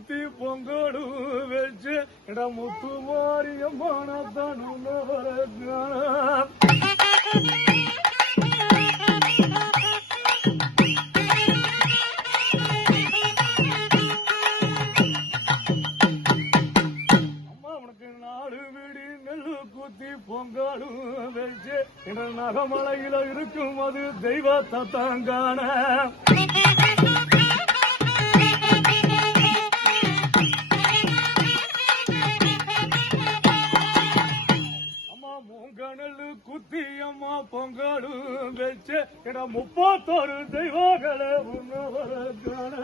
குத்தி பொங்கலும் வச்சு எட முத்து மாரியமான குத்தி பொங்கலும் வச்சு என்ற நகமலையில இருக்கும் அது தெய்வத்தை தாங்கான அம்மா மூங்கனல் குத்தி அம்மா பொங்கலும் வச்சு என்ற 31 தெய்வங்களை உன்னவரக்கான